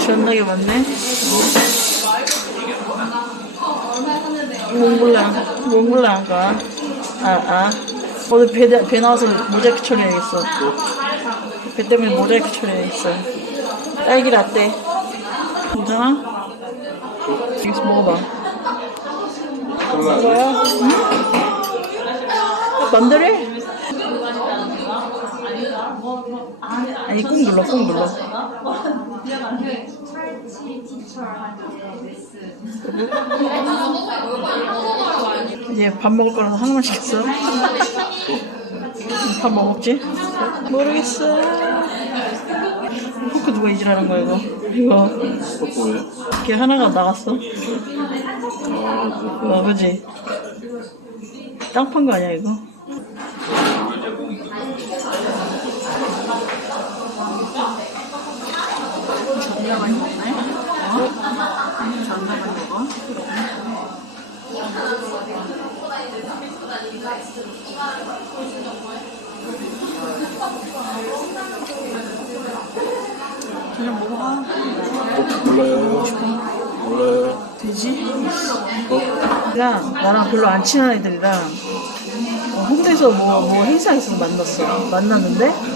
존나게 많네. 몽블랑, 몽블랑가. 아, 아. 오늘 배, 배 나와서 모자이크 처리해야겠어. 배 때문에 모자이크 처리해야겠어. 딸기 라떼. 괜찮아? 이거 먹어봐. 뭐야? 응? 맘대로 해. 아니, 꾹 눌러, 꾹 눌러. 이제 밥 먹을 거라서 하나만 시켰어. 밥뭐 먹지? 모르겠어. 포크 누가 이질하는 거야, 이거? 이거. 걔 하나가 나갔어. 아, 그 어, 그지? 땅 판 거 아니야, 이거? 그냥 먹어봐. 몰라요. 몰라요. 되지? 랑 나랑 별로 안 친한 애들이랑 어, 홍대에서 뭐, 뭐 행사 있어서 만났어. 만났는데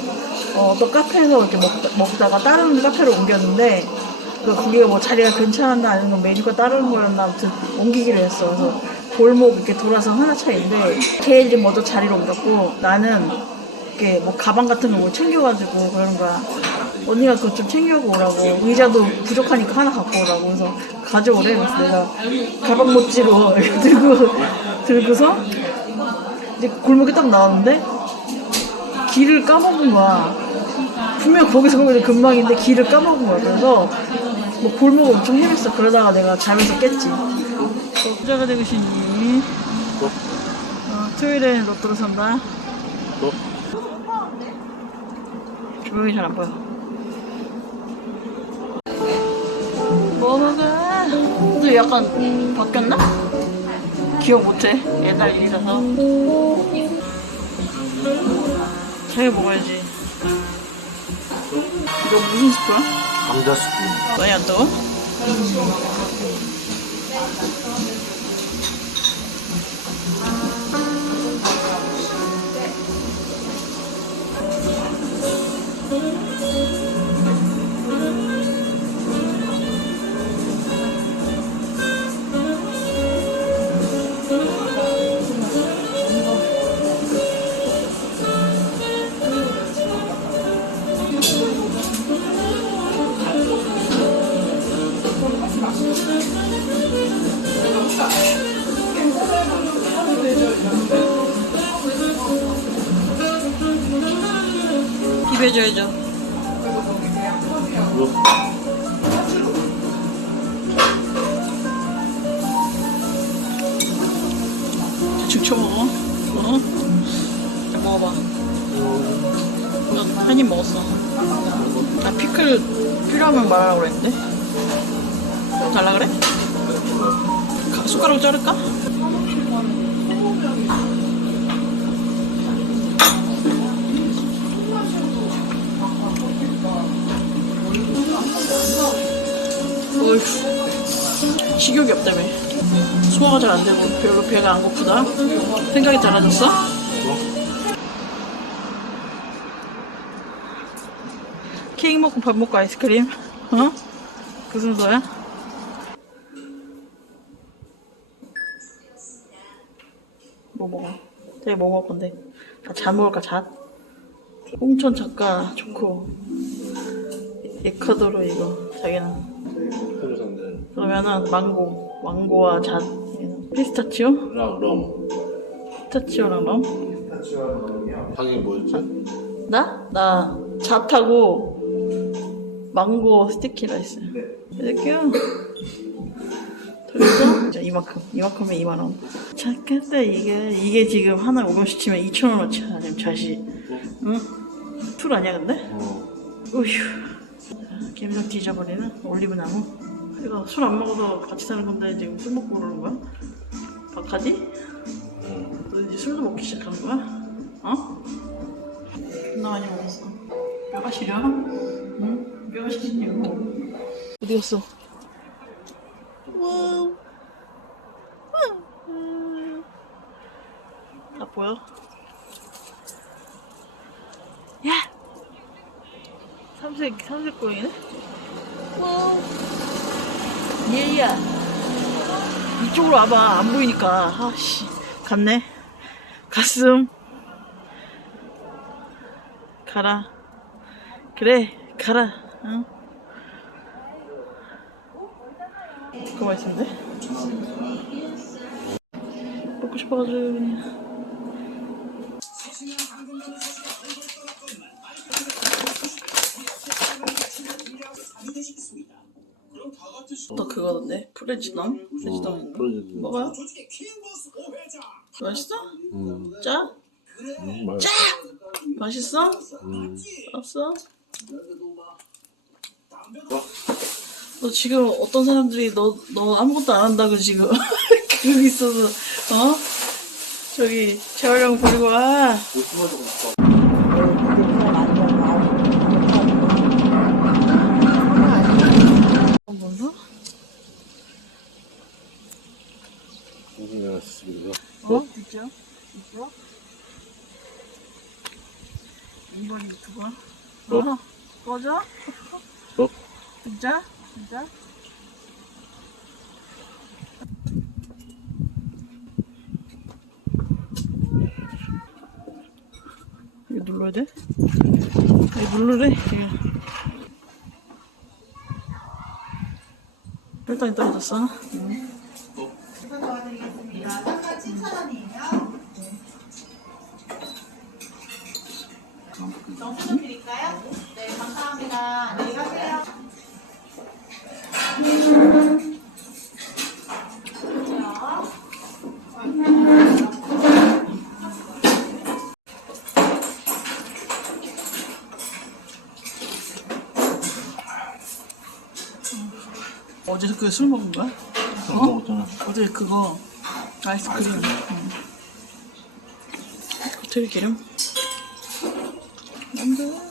어, 또 카페에서 이렇게 먹다, 먹다가 다른 카페로 옮겼는데 그 거기가 뭐 자리가 괜찮았나 아니면 메뉴가 다른 거였나 아무튼 옮기기로 했어. 그래서 골목 이렇게 돌아서 하나 차인데 걔 이제 먼저 자리로 옮겼고 나는 이렇게 뭐 가방 같은 거 뭐 챙겨가지고 그러는 거야. 언니가 그거 좀 챙겨고 오라고 의자도 부족하니까 하나 갖고 오라고 그래서 가져오래 그래서 내가 가방 못지로 들고 들고서 이제 골목에 딱 나왔는데 길을 까먹은 거야 분명 거기서 거기서 금방인데 길을 까먹은 거야 그래서 뭐 골목을 엄청 헤맸어 그러다가 내가 잠에서 깼지 부자가 되고 싶니? 어, 토요일에 로또로 산다 또? 조명이 잘 안 보여. 뭐 먹어? 너 약간 바뀌었나? 기억 못해. 옛날 일이라서. 자기 먹어야지. 너 무슨 스프야? 감자 스프. 많이 안 비벼줘야죠. 뭐? 대충 쳐먹어. 어? 자, 먹어봐. 너한입 먹었어. 나 피클 필요하면 말하라고 그랬는데. 가- 숟가락 자를까? 어휴, 식욕이 없다며. 소화가 잘 안 되고 별로 배가 안 고프다. 생각이 달라졌어? 케이크 먹고 밥 먹고 아이스크림? 어? 그 순서야? 뭐 먹어? 되게 뭐 먹을 건데? 아, 잣 먹을까, 잣? 홍천 작가 좋고 에콰도르 이거 자기는. 그러면은 망고 망고와 잣 피스타치오? 랑, 럼. 피스타치오랑 럼? 하긴 뭐였지? 나? 나 잣하고 망고 스티키 라이스 이렇게요 그래서 자, 이만큼 이만큼에 2만원 잠깐만 이게 이게 지금 하나 5원씩 치면 2천원어치야 지금 잣이 응? 풀 아니야 근데? 어. 우휴 감성 뒤져버리는 올리브나무 이거 술 안 먹어도 같이 사는 건데 지금 술 먹고 그러는 거야? 박하지? 너 이제 술도 먹기 시작하는 거야? 어? 존나 많이 먹었어. 뼈가 시려? 응? 뼈가 시리냐고. 어디 갔어? 와우. 와우. 다 보여? 야! 삼색, 삼색 고이네? 와우. 얘야. 이쪽으로 와봐. 안 보이니까. 아씨. 갔네. 가슴. 가라. 그래. 가라. 응? 그거 맛있는데? 먹고 싶어가지고 그냥. 또 그거던데? 프레지던? 프레지던 프로젝트. 먹어요? 맛있어? 음. 짜? 음, 맛 짜! 맛있어? 음. 없어? 너 지금 어떤 사람들이 너, 너 아무것도 안 한다고 지금 그러고 있어서 어? 저기 재활용 버리고 와 뭔가? 집에서 어? 있죠? 있죠? 2번 유튜버 어? 꺼져? 어? 진짜? 진짜? 이거 눌러야 돼? 이거 누르래? 이거. 혈당이 떨어졌어? 응. 어제 그 술 먹은 거야? 어? 먹었잖아. 어제 그거 아이스크림 응. 호텔 기름 안 돼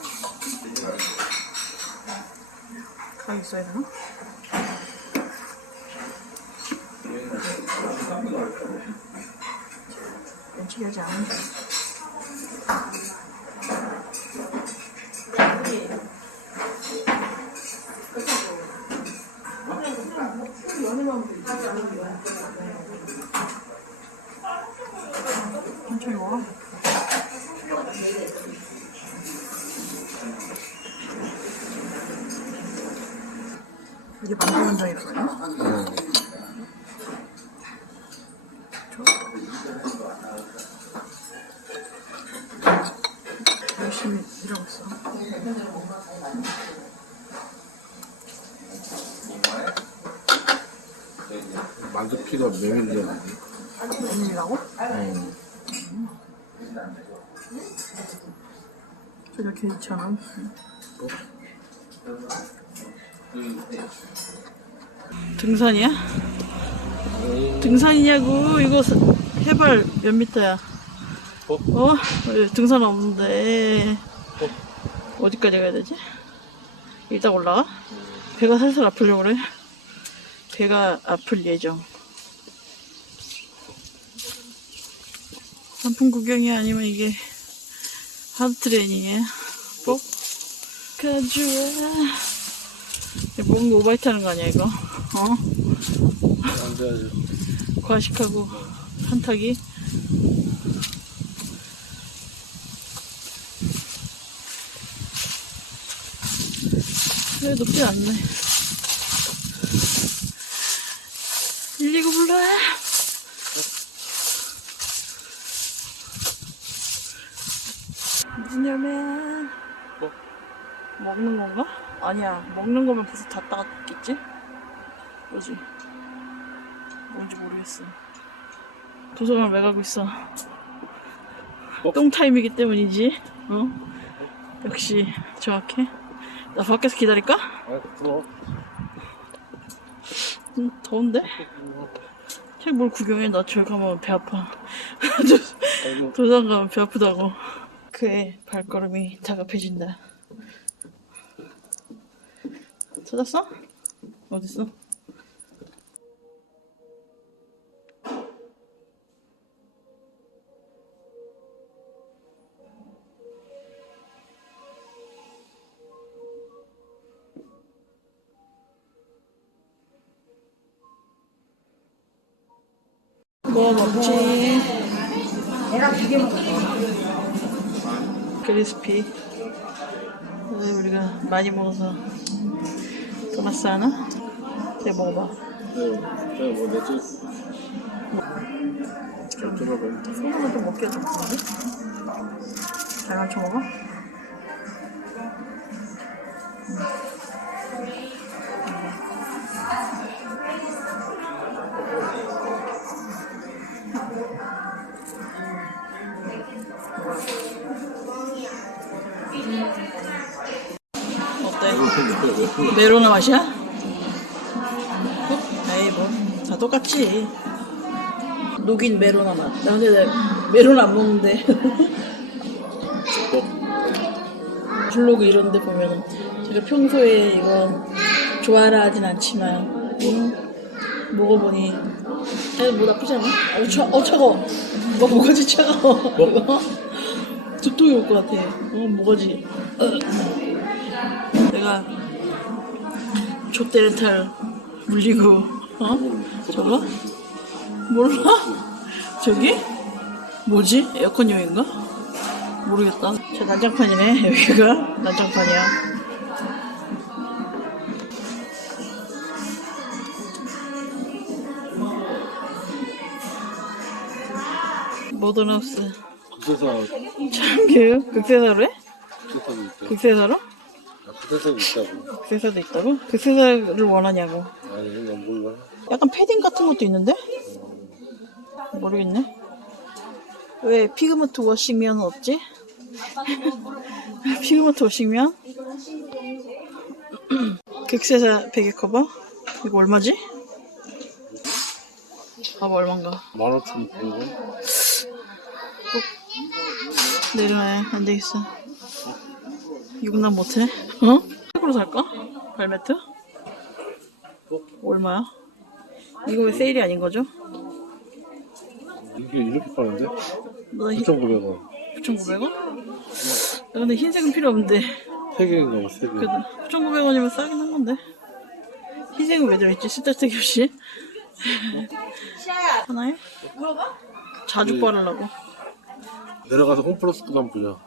가 있어야 되나? 왼쪽이 하지 않은데 천천히 웬일이라고? 응. 이렇게 2,000원. 등산이야? 등산이냐고 이거 사- 해발 몇 미터야? 어? 어? 왜 등산 없는데 어 디까지 가야 되지? 이따 올라가? 배가 살살 아프려고 그래? 배가 아플 예정 단풍 구경이 아니면 이게 하드 트레이닝이야 꼭 이거 뭔가 오바이트 하는 거 아니야 이거? 어? 앉아야지. 과식하고 한타기 왜 높지 않네 119 불러야 무슨 열매야 뭐? 먹는 건가? 아니야 먹는 거면 벌써 다 따갔겠지? 뭐지? 뭔지 모르겠어. 도서관을 왜 가고 있어? 어? 똥 타임이기 때문이지. 어? 역시 정확해. 나 밖에서 기다릴까? 아, 들어. 음, 더운데? 아니, 뭘 구경해. 나 저기 가면 배 아파. 도장 가면 배 아프다고. 그의 발걸음이 다급해진다. 찾았어? 어딨어? 뭐 먹지? 내가 두개 먹었어. 크리스피. 오늘 우리가 많이 먹어서 도마스 하나? 내가 먹어봐. 네, 네, 뭐 내지? 좀 들어봐. 소금은 좀 먹기가 좀 그런데? 잘 맞춰 먹어? 메로나 맛이야? 에이 뭐다 똑같지. 녹인 메로나 맛. 나 근데 나 메로나 안 먹는데. 블로그 이런 데 보면은 제가 평소에 이건 좋아라 하진 않지만 음, 먹어보니 에, 뭐 나쁘지 않아? 어, 차, 어 차가워. 어 뭐가지 차가워. 이거? 두통이 올 것 같아. 어 뭐가지? 어. 내가 족대를 탈 물리고 어? 저거? 몰라? 저기? 뭐지? 에어컨용인가? 모르겠다. 저 난장판이네. 여기가 난장판이야. 모던하우스. 국세사, 참교육? 극세사로 해? 있대. 극세사로? 아, 국세사도 있다고. 극세사도 있다고? 극세사를 원하냐고. 아니, 난 몰라. 약간 패딩 같은 것도 있는데? 모르겠네. 왜 피그먼트 워싱면은 없지? 피그먼트 워싱면? 극세사 베개 커버? 이거 얼마지? 봐봐 얼만가. 만 오천 정도? 내려놔야 안 되겠어. 난 못해. 어? 색으로 살까? 발매트? 얼마야? 이거 왜 세일이 아닌 거죠? 이게 이렇게 파는데? 나 히- 9,900원. 9,900원? 나 근데 흰색은 필요 없는데. 세 개인가 봐, 세 개. 그래도 9,900원이면 싸긴 한 건데. 흰색은 왜 들어있지? 스타트 교시? 하나에? 자주 네. 바르려고. 내려가서 홈플러스도 한번 보자.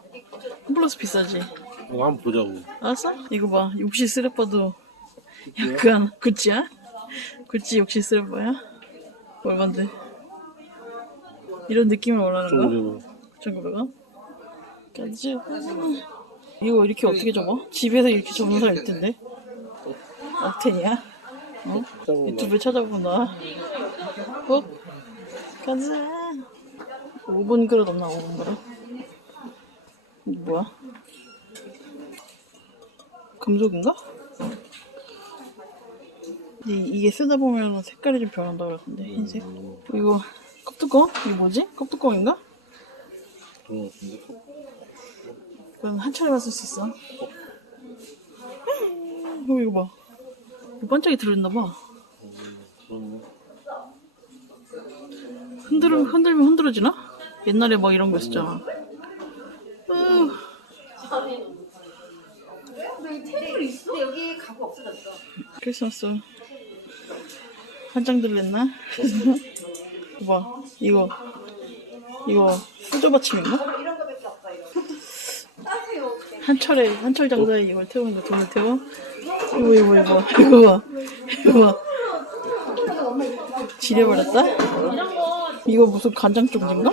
홈플러스 비싸지? 이거 한번 보자고. 알았어? 이거 봐. 욕실 스래퍼도 약간 구찌야? 구찌 욕실 스래퍼야? 얼만데? 이런 느낌을 원하는 거야? 9,900원. 9,900원? 까지 이거 이렇게 어떻게 적어? 집에서 이렇게 적는 사람 있을 텐데. 억텐이야? 어? 유튜브에 찾아보나? 어? 가자. 5분 그릇 없나? 5분 그릇? 뭐야? 금속인가? 근데 이게 쓰다 보면 색깔이 좀 변한다 그러던데 흰색. 이거 컵뚜껑? 이게 뭐지? 컵뚜껑인가? 같은데? 그건 한 차례만 쓸 수 있어. 어, 이거 봐. 이거 반짝이 들어있나봐. 그런 흔들면, 흔들면 흔들어지나? 옛날에 막 이런 거 있었잖아. 으, 테이블 있어? 가구 없어졌어. 크리스마스. 한 장 들렸나? 봐, 이거. 이거, 수저 받침인가? 이런 거밖에 없어 이거. 따세요. 한철에, 한철 장사에 이걸 태우는데 돈을 태워? 이거, 이거, 이거. 이거 봐. 이거 봐. 지려버렸다? 이거 무슨 간장 쪽인가?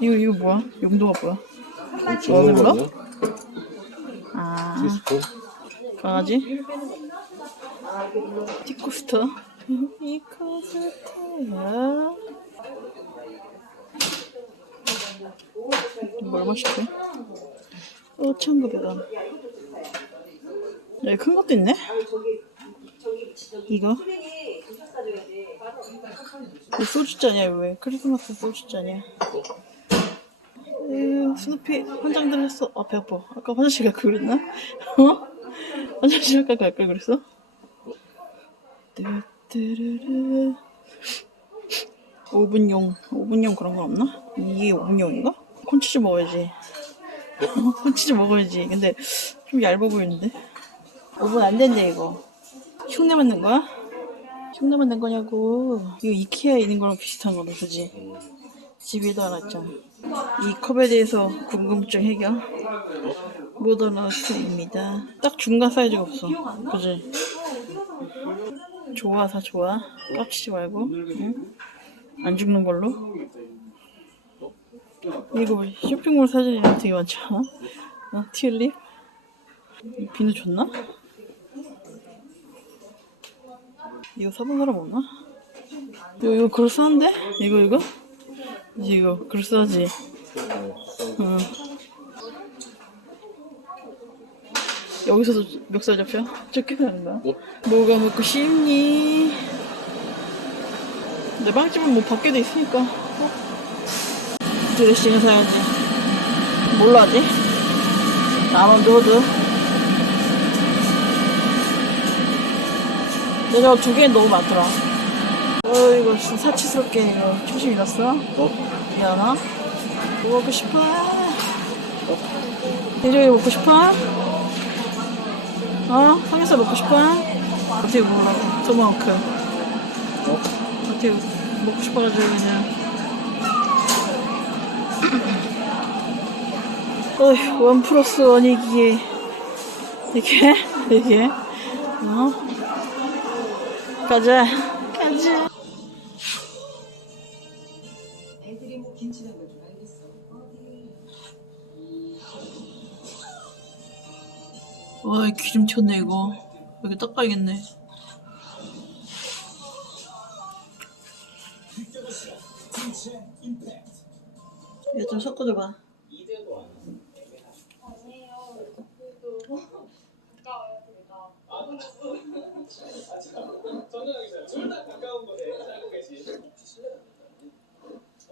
이거, 이거 뭐야? 용도가 뭐야? 뭐하는 거야? 아, 디스코? 강아지? 티코스터? 티코스터야. 뭐 얼마씩 해? 5,900원. 여기 큰 것도 있네? 이거? 이 소주잔이야 왜 크리스마스 소주잔이야 에휴, 스누피 한 장 들렸어 아배 아파 아까 화장실 갈걸 그랬나? 어? 화장실 아까 갈걸 그랬어? 뚜뚜루루 5분용 5분용 그런 거 없나? 이게 5분용인가? 콘치즈 먹어야지 어, 콘치즈 먹어야지 근데 좀 얇아 보이는데 5분 안 된대 이거 흉내 맞는 거야? 흉내 맞는 거냐고 이거 이케아에 있는 거랑 비슷한 거네 그지? 집에도 하나 있잖아 이 컵에 대해서 궁금증 해결 모더너스입니다 딱 중간 사이즈가 없어 그지? 좋아 사 좋아 깝치지 말고 응? 안 죽는 걸로 이거 뭐 쇼핑몰 사진이랑 되게 많지 않아? 어? 튤립? 이 비누 줬나? 이거 사본 사람 없나? 이거, 이거 그럴싸한데? 이거 이거? 이거 그럴싸하지? 응. 여기서도 멱살 잡혀? 적게 가는 거야? 뭐? 뭐가 먹고 싶니? 내 빵집은 뭐 밖에 돼 있으니까 어? 드레싱을 사야지 뭘로 하지? 아몬드 호두 내가 두 개는 너무 많더라 어 이거 진짜 사치스럽게 이거 초심 잃었어? 어? 미안하 뭐 먹고 싶어? 대저이 먹고 싶어? 어? 삼겹살 먹고 싶어? 어떻게 먹으라고? 저만큼 어? 어떻게 먹고 싶어가지고 그냥 어휴 원 플러스 원이기에 이게 이게 어 가자 기름 튀었네 이거. 여기 닦아야겠네. 이거 좀 섞어줘봐.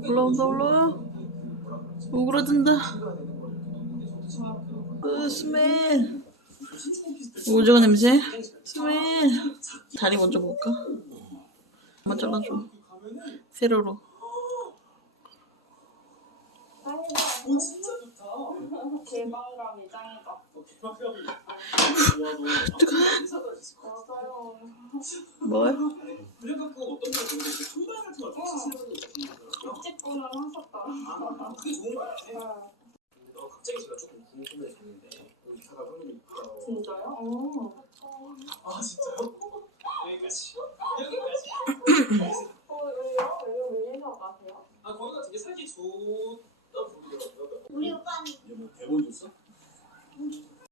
올라온다 올라와. 오그라든다. 으 스멜 오징어 냄새? 스멜 다리 먼저 볼까? 한번 잘라줘. 세로로. 개방감이. 뜨거. 갑자기 제가 조금 궁금해졌 진짜요? 아 진짜요? 여기까지 여기까지 아 거기가 되게 살기 좋다 보더라고요 우리 오빠는 이거 대본 줬어?